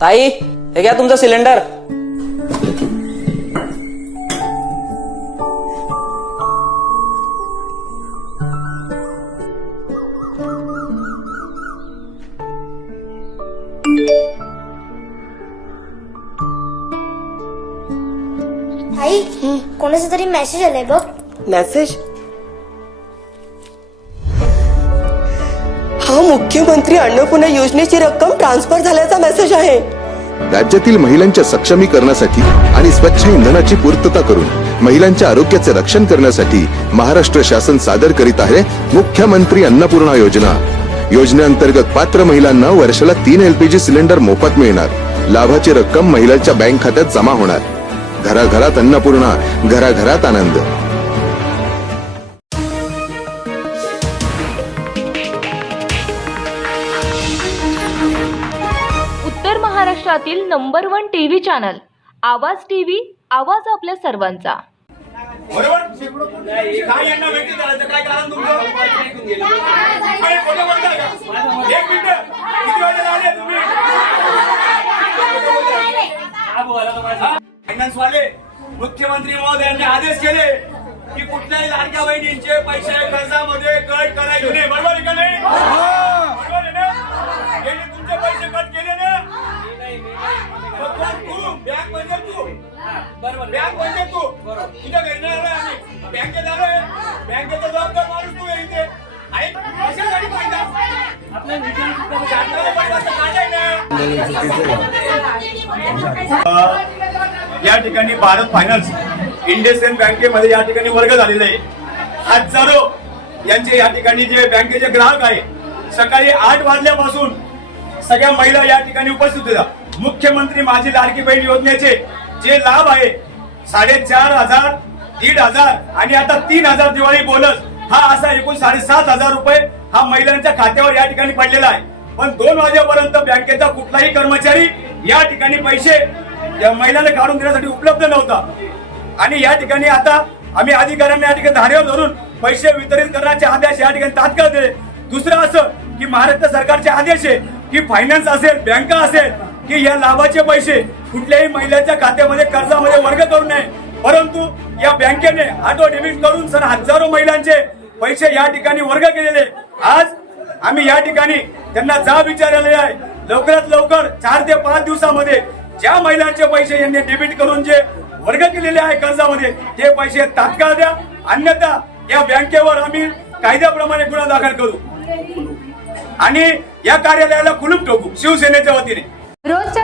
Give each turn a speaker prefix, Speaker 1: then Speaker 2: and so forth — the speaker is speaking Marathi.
Speaker 1: ताई हे घ्या तुमचं सिलेंडर.
Speaker 2: आई कोणाचा तरी मेसेज आलाय बघ.
Speaker 3: मेसेज हा मुख्यमंत्री अन्नपूर्णा योजनेची रक्कम ट्रान्सफर झाल्याचा मेसेज आहे.
Speaker 4: राज्यातील महिलांच्या सक्षमीकरणासाठी आणि स्वच्छ इंधनाची पूर्तता करून महिलांच्या आरोग्याचे रक्षण करण्यासाठी महाराष्ट्र शासन सादर करीत आहे मुख्यमंत्री अन्नपूर्णा योजना. योजनेअंतर्गत पात्र महिलांना वर्षाला तीन एलपीजी सिलेंडर मोफत मिळणार. लाभाची रक्कम महिलांच्या बँक खात्यात जमा होणार. घराघरात अन्नपूर्णा घराघरात आनंद.
Speaker 5: महाराष्ट्रातील number one TV channel Awaaz TV आवाज आपल्या सर्वांचा.
Speaker 6: मुख्यमंत्री महोदयांनी आदेश केले की कुठल्याही लाडक्या बहिणींचे पैसे बँकेत आलोय. बँकेचा जबाबदार माणूस तू इथे. कशासाठी पाहिजे? या ठिकाणी भारत फायनान्स इंडसइंड बँकेमध्ये या ठिकाणी वर्ग झालेले आहे. हजारो यांचे या ठिकाणी जे बँकेचे ग्राहक आहे सकाळी आठ वाजल्यापासून सगळ्या महिला या ठिकाणी उपस्थित होत्या. मुख्यमंत्री माझी लाडकी बहीण योजनेचे जे लाभ आहे साडेचार हजार दीड हजार आणि आता तीन हजार दिवाळी बोनस. हा असा एकूण साडेसात हजार रुपये हा महिलांच्या खात्यावर या ठिकाणी पडलेला आहे. पण दोन वाजेपर्यंत बँकेचा कुठलाही कर्मचारी या ठिकाणी पैसे या महिलांना काढून देण्यासाठी उपलब्ध नव्हता. आणि या ठिकाणी आता आम्ही अधिकाऱ्यांना या ठिकाणी धारेवर धरून पैसे वितरित करण्याचे आदेश या ठिकाणी तात्काळ दिले. दुसरं असं की महाराष्ट्र सरकारचे आदेश आहे की फायनान्स असेल बँका असेल की या लाभाचे पैसे कुठल्याही महिलाच्या खात्यामध्ये कर्जामध्ये वर्ग करू नये. परंतु या बँकेने ऑटो डेबिट करून सर हजारो महिलांचे पैसे या ठिकाणी वर्ग केलेले. आज आम्ही या ठिकाणी त्यांना जा विचारलेले आहे. लवकरात लवकर चार ते पाच दिवसामध्ये ज्या महिलांचे पैसे यांनी डेबिट करून जे वर्ग केलेले आहे कर्जामध्ये ते पैसे तात्काळ द्या. अन्यथा या बँकेवर आम्ही कायद्याप्रमाणे गुन्हा दाखल करू. आणि या कार्यालयाला कुलूप ठोकू शिवसेनेच्या वतीने.
Speaker 7: रोजच्या